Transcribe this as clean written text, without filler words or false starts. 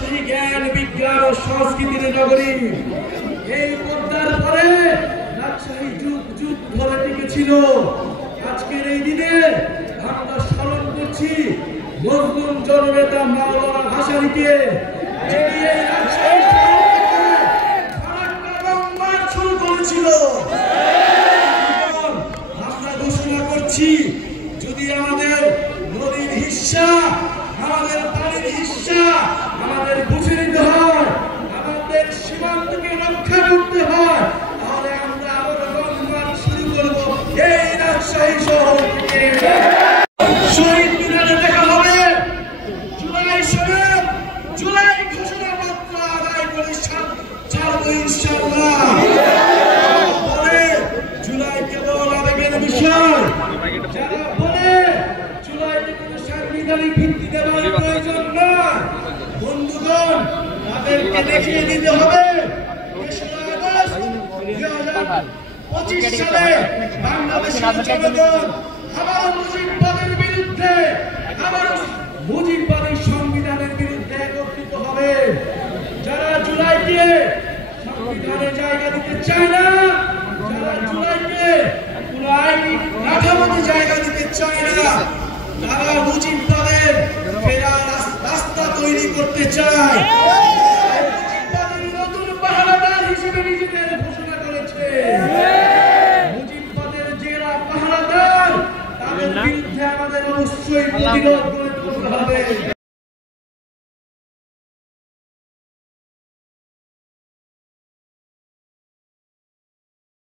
রাজশাহী জ্ঞান বিজ্ঞান ও সংস্কৃতির নগরী। এই পদ্মার পরে রাজশাহী যুগ যুগ ধরে টিকেছিল। আজকের এই দিনে আমরা স্মরণ করছি মজলুম জননেতা মাওলানা ভাসানীকে, যিনি এই রাজশাহী শুরু করেছিল। আমরা ঘোষণা করছি, যদি আমাদের নদীর হিস্সা, আমাদের পানির হিস্সা আমাদের বুঝে নিতে হয়, আমাদের সীমান্তকে রক্ষা করতে হয়, তাহলে আমরা আবার লংমার্চ শুরু করব এই রাজশাহী শহর থেকে। শহীদ মিনারে দেখা হবে, জুলাই সনদ, জুলাই ঘোষণাপত্র আদায় করে ছাড়বো ইনশাআল্লাহ। বলে জুলাই কেবল আবেগের বিষয়, যারা বলে জুলাইকে কোনো সাংবিধানিক ভিত্তি দেওয়ার প্রয়োজন নয়, বন্ধুগণ তাদেরকে দেখিয়ে দিতে হবে ২রা আগস্ট ২০২৫ সালে বাংলাদেশের জনগণ আবার মুজিববাদের বিরুদ্ধে, আবার মুজিববাদের সংবিধানের বিরুদ্ধে একত্রিত হবে। যারা জুলাইকে সংবিধানে জায়গা দিতে চায় না, যারা জুলাইকে কোন আইনি কাঠামোতে জায়গা দিতে চায় না, তারা মুজিববাদের ফেরার রাস্তা তৈরি করতে চায়। মুজিববাদের নতুন পাহারাদার হিসেবে নিজেদের ঘোষণা করেছে। মুজিববাদের যারা পাহারাদার, তাদের বিরুদ্ধে আমাদের অবশ্যই প্রতিরোধ গড়ে তুলতে হবে।